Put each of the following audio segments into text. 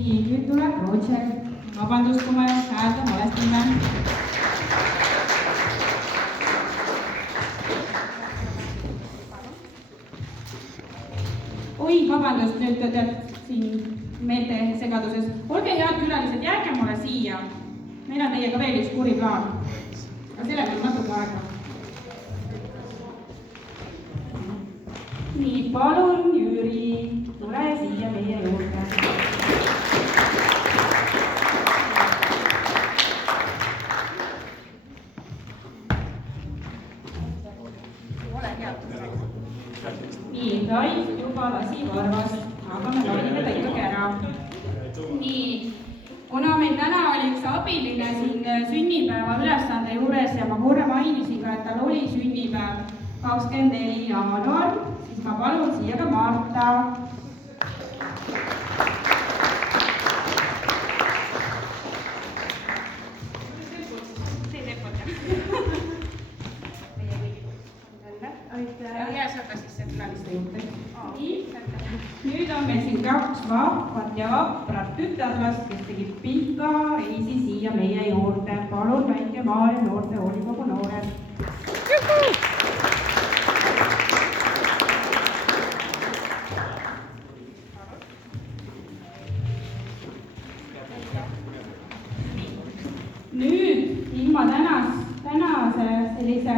nii, nüüd tuleb Rootser. Vabandust, kui ma häälda valesti nimen. Oi, vabandust, nüüd tead siin meelte segaduses. Olge head külalised, jääge mulle siia. Meil on teiega veel üks kuri plaan. Aga sellega on natuke aega. Nii, palun, Jüri, tule siia meie juurde. Nii, Raif juba lasi varvast, aga me valime ta ikkagi ära. Nii, kuna meil täna oli üks abiline siin sünnipäeva ülesande juures ja ma korra mainisin ka, et tal oli sünnipäev 24. jaanuar, siis ma palun siia ka Marta. Nüüd on meil siin kaks vahvat ja vaprat tütarlast, kes tegid pika reisi siia meie juurde. Palun, Väike Maarja noorte volikogu noored. Nüüd ilma tänase sellise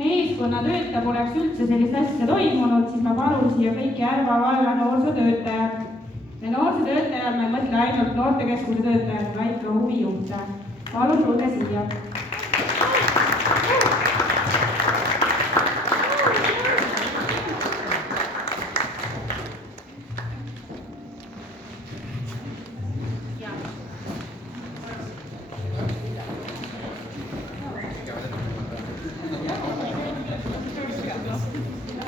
meeskonnatööta poleks üldse sellist asja toimunud, siis ma palun siia kõik Järva valla noorsootöötajad. Ja noorsootöötajad ma ei mõtle ainult noortekeskuse töötajad, vaid ka huvijuhte. Palun tulge siia.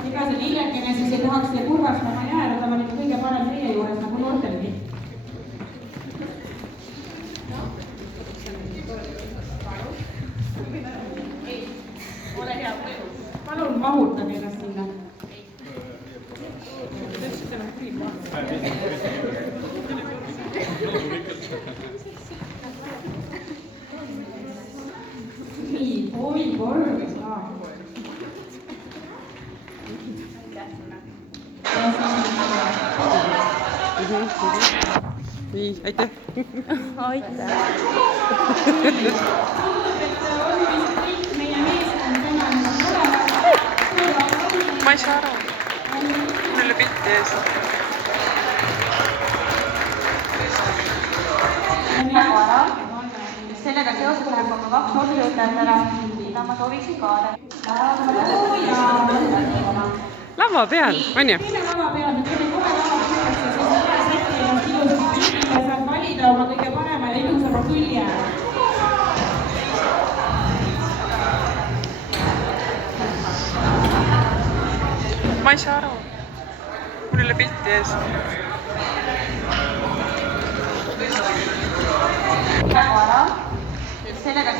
Ega see lillekene siis ei tahaks siia kurvastama jääda, ta on ikka kõige parem teie juures nagu noortelgi. Ole hea, palun mahutage ennast sinna. Nii, oi korv ka. Nii, aitäh. Aitäh. Ma ei saa aru. Mul oli pilti ees. Sellega seoses läheb ka kaks noorsootöötajatele, mida ma sooviksin kaada. Lava peal, on ju? Lava peal, me teeme kohe lava peal, siis sätti ennast ilusti külge ja saad valida oma kõige parema ja ilusama külje. Ma ei saa aru. Mul oli pilti ees. Sellega